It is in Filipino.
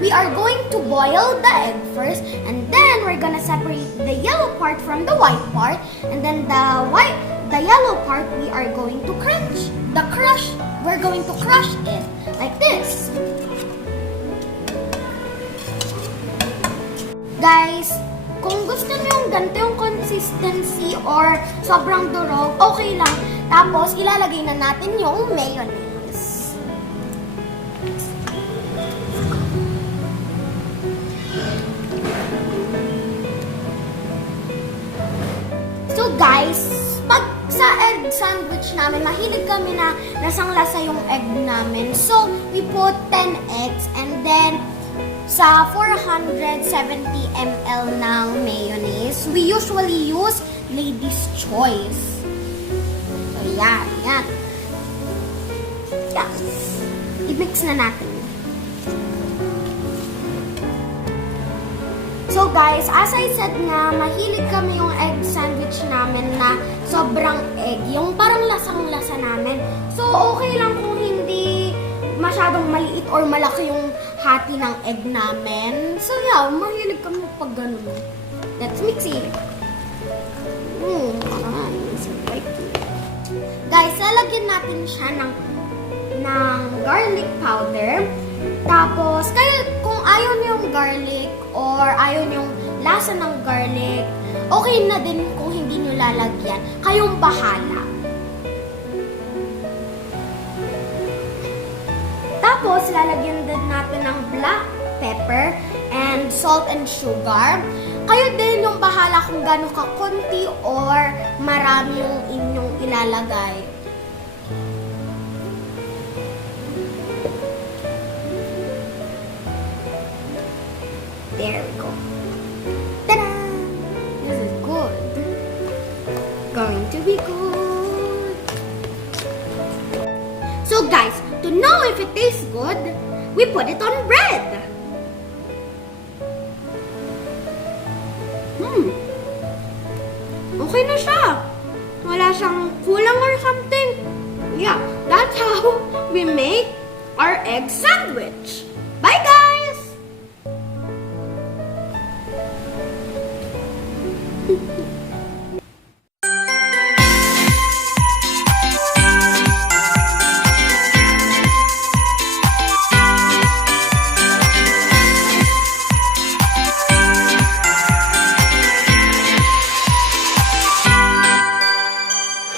we are going to boil the egg first, and then we're gonna separate the yellow part from the white part, and then the yellow part we are going to we're going to crush it like this. Guys, kung gusto niyo yung ganito yung consistency or sobrang durog, okay lang. Tapos, ilalagay na natin yung mayonnaise. So guys, pag sa egg sandwich namin, mahilig kami na lasang-lasa yung egg namin. So, we put 10 eggs and then sa 470 ml ng mayonnaise, we usually use Lady's Choice. So, yan. Yan. I-mix na natin. So guys, as I said nga, mahilig kami yung egg sandwich namin na sobrang egg. Yung parang lasang-lasa namin. So, okay lang kung hindi masyadong maliit or malaki yung hati ng egg namin. So yeah, mahilig kami pag ganun. Let's mix it. Guys, lalagyan natin siya ng garlic powder. Tapos, kayo kung ayaw niyo yung garlic or ayaw niyo yung lasa ng garlic, okay na din kung hindi niyo lalagyan. Kayong bahala. Tapos, lalagyan din natin ng black pepper and salt and sugar. Kayo din yung bahala kung gano'n kakunti or marami yung inyong ilalagay. There we go. Ta-da! This is good. Going to be good. So guys, to know if it tastes good, we put it on bread. Okay na siya. Wala siyang kulang or something. Yeah, that's how we make our egg sandwich. Bye guys!